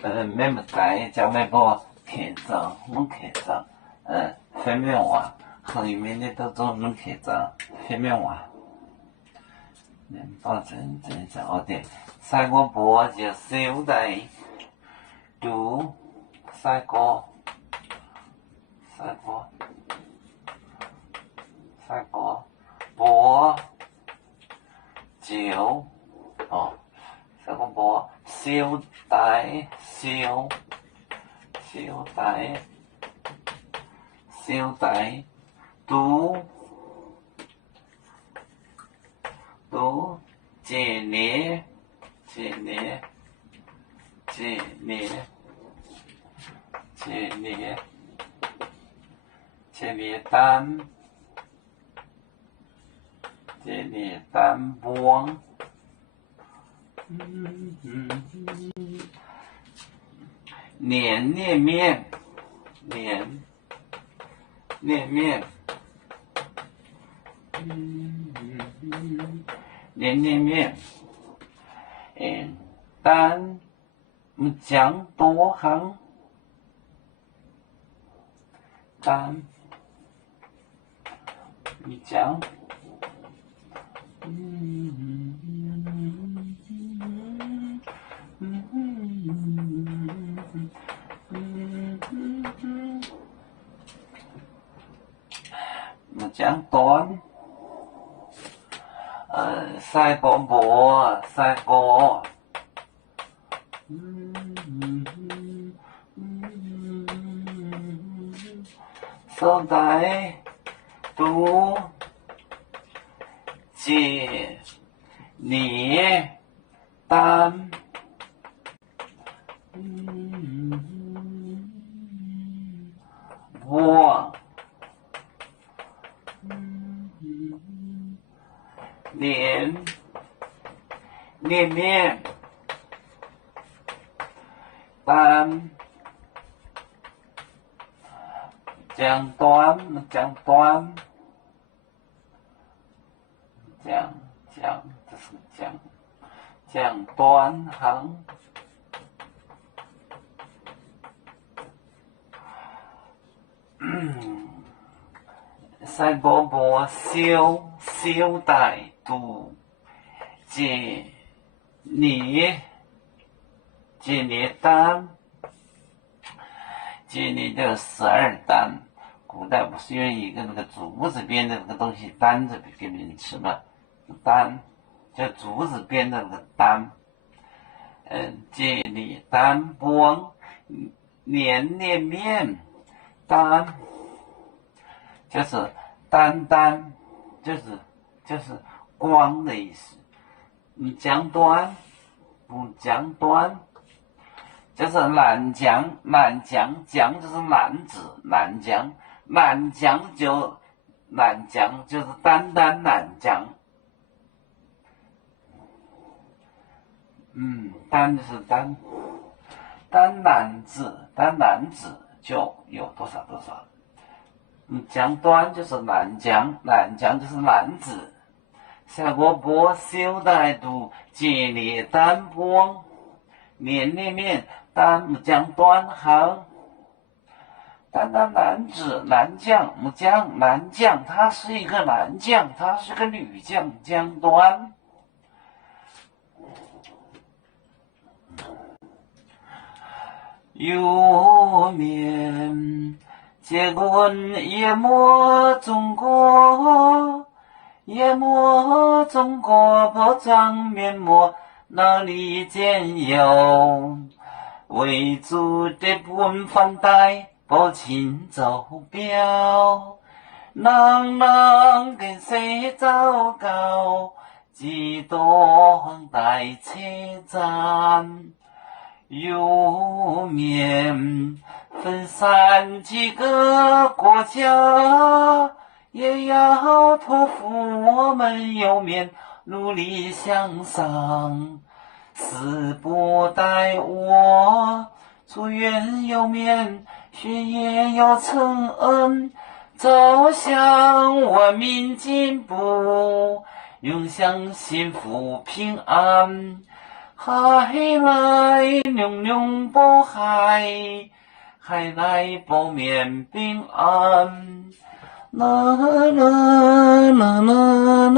咩物仔叫咩个客栈，拢客栈，分面话，后面的都做拢客栈，分面话。年报真少哦对，赛过波就少带，读赛过波酒哦。这个波小带读节年单波年面单讲多行单讲讲短赛过波赛过手带读节年单波年面单讲短这是讲短行赛波波小带读节年单节年的12单，古代不是有一个那个竹子编的那个东西单子给名词吗？单就竹子编的那个单，节年单波年面单就是单就是光的意思。你讲短不讲短，就是懒讲讲就是懒子懒讲就是单懒讲，单就是单懒子就有多少。讲短就是懒讲就是懒子。下过波小带读节年单波年面单讲短行单男子男将男将，他是一个男将，他是个女将，将短有面结棍夜幕中国不长面目，哪里见有？为主的本番带，不请走表。跟谁糟糕？几多待车站？有面分散几个国家。也要托付我们有面努力向上，死不待我，祝愿有面学业要承恩，走向文明进步，永享幸福平安。海来永永不海，海来不免平安。啦啦啦啦。